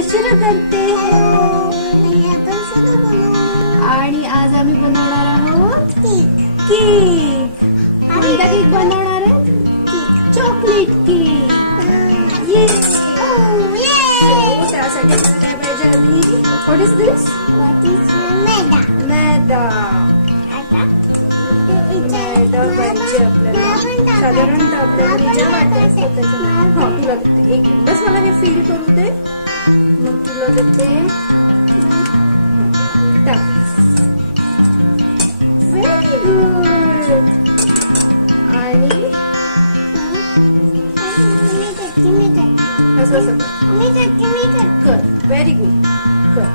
तर सुरू करते आणि आज आम्ही बनवणार आहोत केक. कोणता केक बनवणार आहे? Chocolate cake. ये त्यासाठी काय पाहिजे आधी? व्हॉट इज दिस? मैदा. मैदा पाहिजे आपल्याला. साधारणतः आपल्याला ज्या वाटत असतात त्याच्या. तुला देते एक बस, मला हे फील करू दे, मग तुला देते. Very good. आणि असं असं कर. Very good. कर.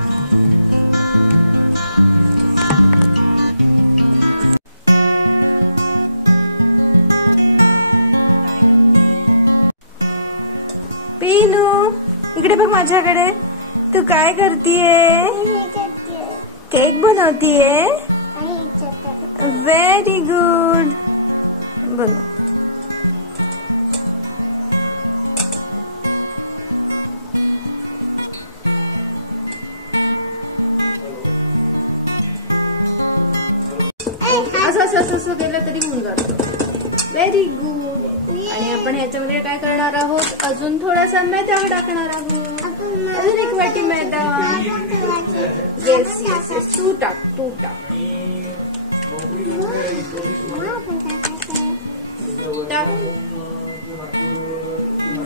पिनू इकडे बघ माझ्याकडे. तू काय करतीये? केक बनवतीये. Very good. बनव. असं केलं तरी होऊन जातं. Very good. आणि आपण ह्याच्यामध्ये काय करणार आहोत? अजून थोडासा मैदा टाकणार आहोत. अजून एक वाटी मैदा. Yes yes yes. तू टाक.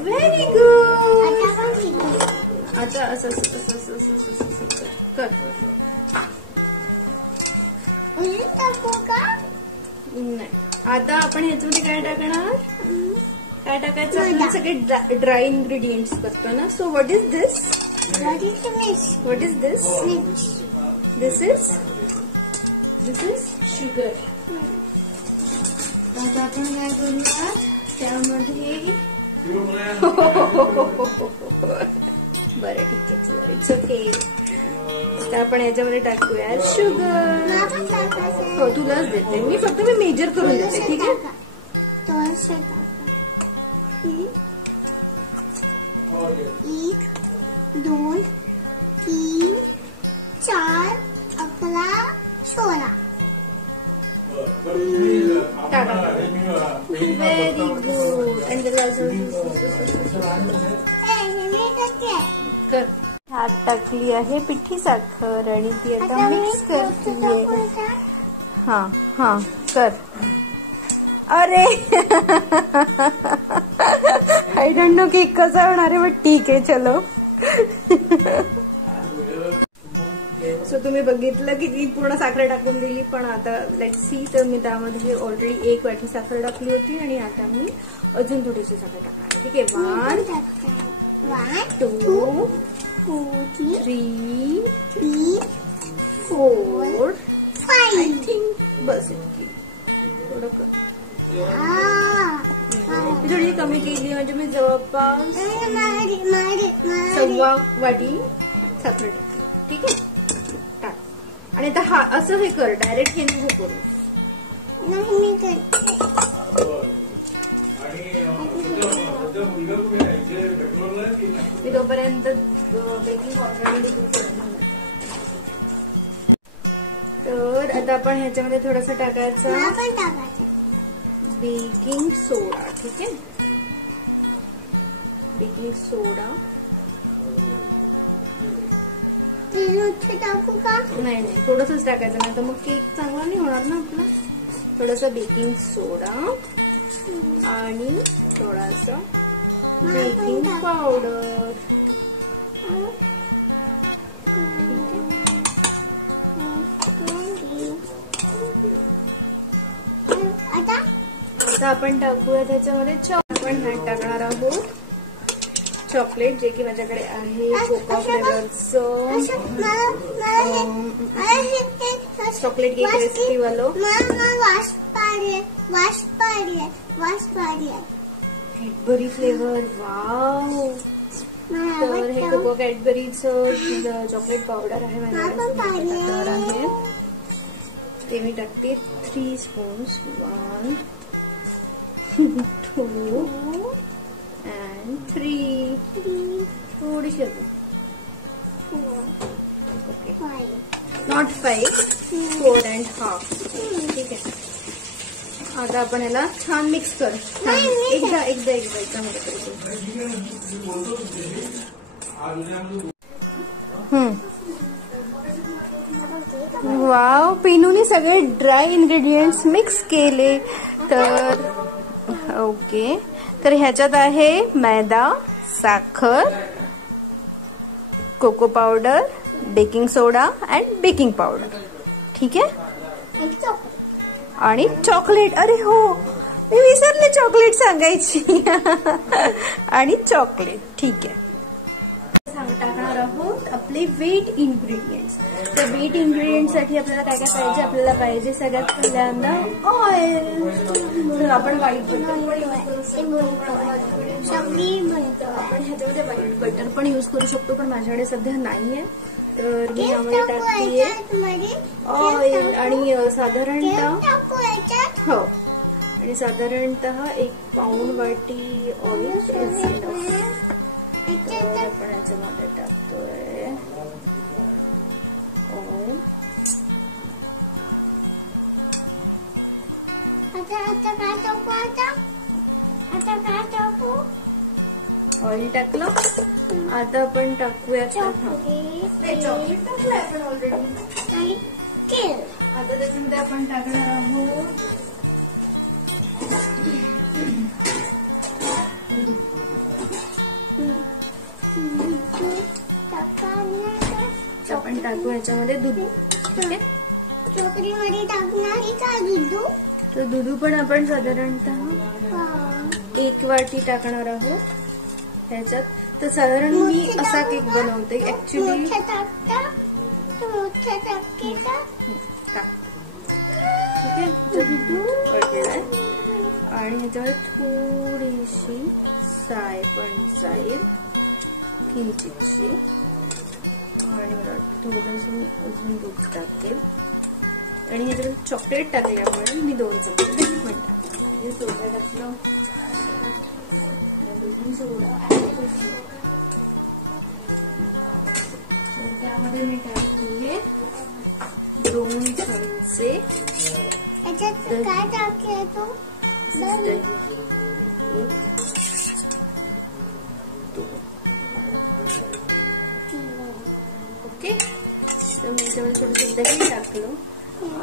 Very good. आता असं कर. नाही, आता आपण ह्याच्यामध्ये काय टाकणार? काय टाकायचं? आपण सगळे ड्राय इन्ग्रेडियंट्स करतो ना. So what is this? What is this? This is sugar. आता आपण काय करूया त्यामध्ये? बरं ठीक आहे, इट्स ओके. आता आपण याच्यामध्ये टाकूया शुगर. हो, तुलाच देते मी, फक्त मी मेजर करून देते. ठीक आहे. 1 2 3 4 11 16. Very good. आणि कर. हात टाकली आहे पिठी साखर आणि ती आता मिक्स करते. हा कर. अरे आय डोंट नो केक कसा होणार आहे, बट ठीक आहे, चलो. सो तुम्ही बघितलं की ती पूर्ण साखर टाकून दिली, पण आता लेट्स सी. तर मी त्यामध्ये ऑलरेडी 1 वाटी साखर टाकली होती आणि आता मी अजून थोडीशी साखर टाकणार. ठीक आहे. 1 2 3 4 5 आय थिंक बस इतकी. थोडं कर. थोडी कमी केली म्हणजे मी जवळपास 1.25 वाटी साखर टाकली. ठीक आहे. टाक. आणि आता हा असं हे कर, डायरेक्ट हे नको करू. मी तोपर्यंत बेकिंग पावडर. तर आता आपण ह्याच्यामध्ये थोडंसं टाकायचं बेकिंग सोडा. ठीक आहे. बेकिंग सोडा. टाकू का? नाही, थोडंसंच टाकायचं, नाही तर मग केक चांगला नाही होणार ना आपला. थोडासा बेकिंग सोडा आणि थोडासा बेकिंग पावडर. आता आपण टाकूया त्याच्यामध्ये आपण टाकणार आहोत चॉकलेट, जे की माझ्याकडे आहे कोका फ्लेवरचं चॉकलेट केक रेसिपी वालो. Cadbury flavour. वाव. तर हे कोको कॅडबरीचं चॉकलेट पावडर आहे माझ्याकडे आहे, ते मी टाकते 3 स्पून्स. 1 2 and 3. थोडीशी अजून. ओके, 5. नॉट 5, 4.5. ठीक आहे. आता आपण याला छान मिक्स कर. एकदा मध्ये करू. वाव, पिनूने सगळे ड्राय इन्ग्रेडियंट्स मिक्स केले. तर ओके, तर ह्याच्यात आहे मैदा, साखर, cocoa powder, baking soda and baking powder. ठीक आहे. आणि चॉकलेट. अरे हो, मी विसरले चॉकलेट सांगायची. आणि चॉकलेट. ठीक आहे. टाकणार आहोत आपले वेट इन्ग्रेडियंट्स. तर वेट इन्ग्रेडियंट साठी आपल्याला काय काय पाहिजे? आपल्याला पाहिजे सगळ्यात पहिल्यांदा ऑइल. तर आपण व्हाईट बटर आपण ह्याच्यामध्ये व्हाईट बटर पण यूज करू शकतो, पण माझ्याकडे सध्या नाहीये. तर मी यामध्ये टाकतेय ऑइल. आणि साधारणतः हो, आणि साधारणतः 1 पाऊंड वाटी ऑइल इज इनफ. तर आपण याच्यामध्ये टाकतोय ऑइल. ऑइल टाकलं. आता आपण टाकूया चॉकलेट. टाकलं आपण ऑलरेडी. आता त्याच्यामध्ये आपण टाकणार आहोत आपण टाकू याच्यामध्ये दूध. ठीक आहे. चॉकलेटमध्ये टाकणार का दूध? तर दूध पण आपण साधारणतः 1 वाटी टाकणार आहोत ह्याच्यात. तर साधारण मी असा केक बनवते ऍक्च्युली. ठीक आहे. पडलाय. आणि ह्याच्यामध्ये थोडीशी साय पण जाईल, किंचितशी. आणि थोडंस मी अजून दूध टाकेल. आणि ह्याच्यामध्ये चॉकलेट टाकल्यामुळे मी 2 चमचे बेकिंग पण टाकले. सोडा टाकलं, बेकिंग सोडा. त्यामध्ये मी टाकले 2 चमचे. काय टाकले तू? ओके. तर मी याच्यामध्ये थोडंसं दही टाकलं.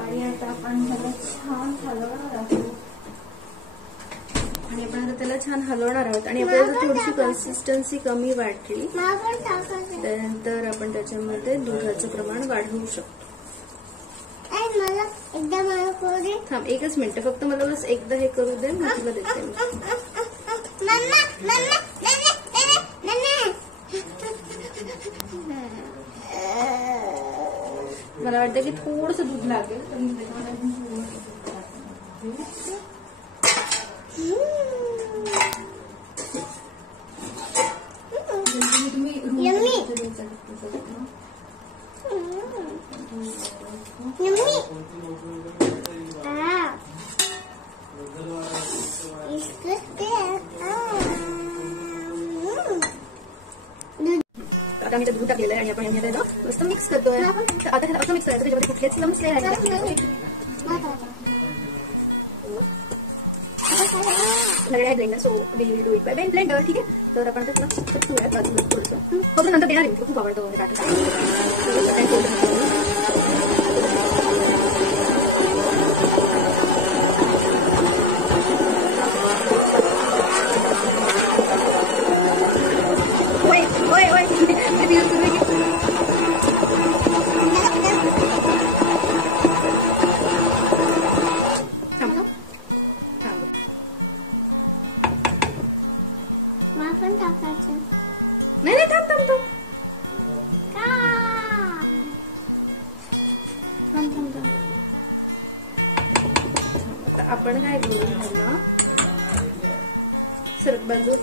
आणि आता आपण त्याला छान हलवणार आहोत. आणि आपण आता त्याला छान हलवणार आहोत. आणि आपल्याला थोडीशी कन्सिस्टन्सी कमी वाटली त्यानंतर आपण त्याच्यामध्ये दुधाचं प्रमाण वाढवू शकतो. थांब 1च मिनिट फक्त, मला बस एकदा हे करू दे, मग तुला देते. मला वाटतं की थोडस दूध लागेल. तर मी आता मी दूध टाकलेलं आहे आणि आपण ह्याला मस्त मिक्स करतोय. आता असं मिक्स करायचं त्याच्यामध्ये कुठल्याच लम्स नाही राहिले. Blender, so we will do it by blender. ठीक आहे. तर आपण त्याला थोडंसं फक्त नंतर देणार आहे. खूप आवडतं नाही नाही, थांब थांब थांब थांब. आपण काय करू ह्याला सरक बाजू.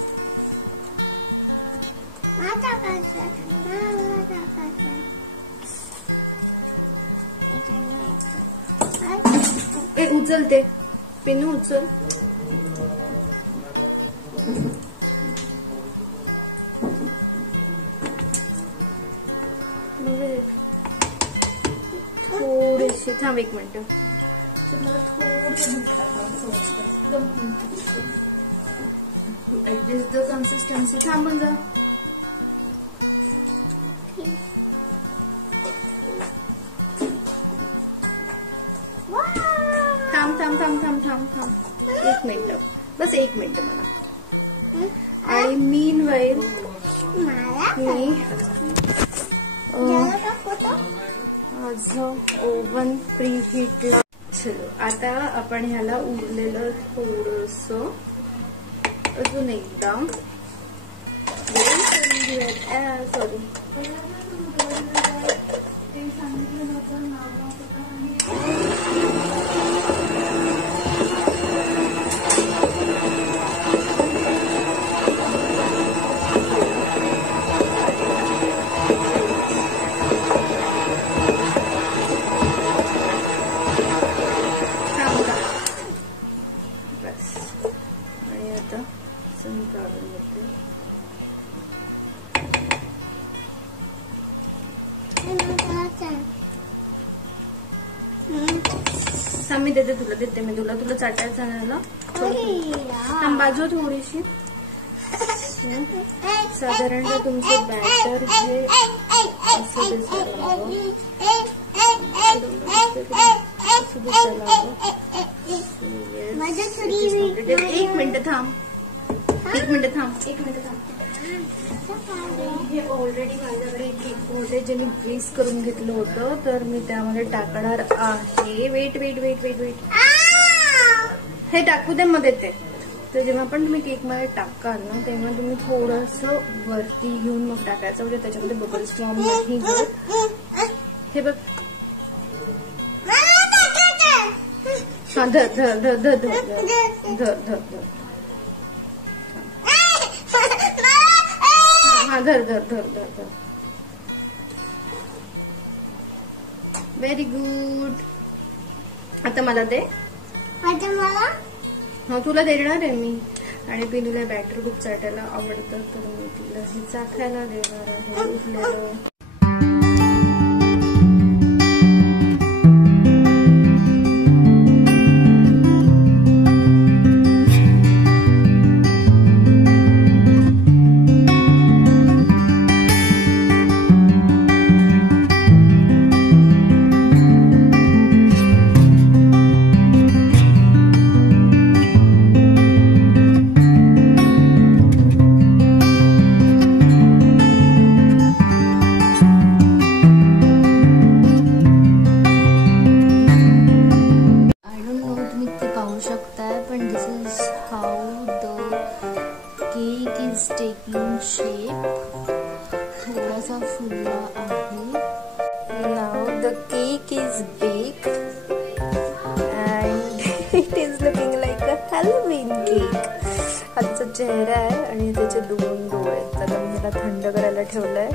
उचलते पिनू, उचल. थोडीशी थांब, 1 मिनिट. Adjust the consistency. थांबून जा. थांब 1 मिनिट, बस 1 मिनिट मला. आणि मीन वाईल मी ओव्हन प्री हीटला. चलो आता आपण ह्याला उरलेलं थोडस अजून एकदा करून घेऊयात. सॉरी, मी देते मी तुला चाटायचं आणायला. बाजू थोडीशी. साधारणतः तुमचं बॅटर हे असं दिसायला हवं. 1 मिनिट थांब. हे ऑलरेडी माझ्याकडे केक होते जे मी ग्रीस करून घेतलं होतं, तर मी त्यामध्ये टाकणार आहे. वेट. हे टाकू दे मध्ये ते. तर जेव्हा पण तुम्ही केक मध्ये टाकाल ना, तेव्हा तुम्ही थोडस वरती घेऊन मग टाकायचं, म्हणजे त्याच्यामध्ये बबल्स फॉर्म नाही होत. हे बघ. हा धर. हा धर. Very good. आता मला दे. हा तुला देणार आहे मी. आणि पिनूला बॅटर खूप चाटायला आवडतं, तर मी तिला हे चाखायला देणार आहे उरलेलं. Taking shape. थोडासा फुलला आहे. Now the cake is baked and it is looking like a Halloween cake. हाचा चेहरा आहे आणि त्याचे 2 डोळे आहेत. आता मी ह्याला थंड करायला ठेवलंय.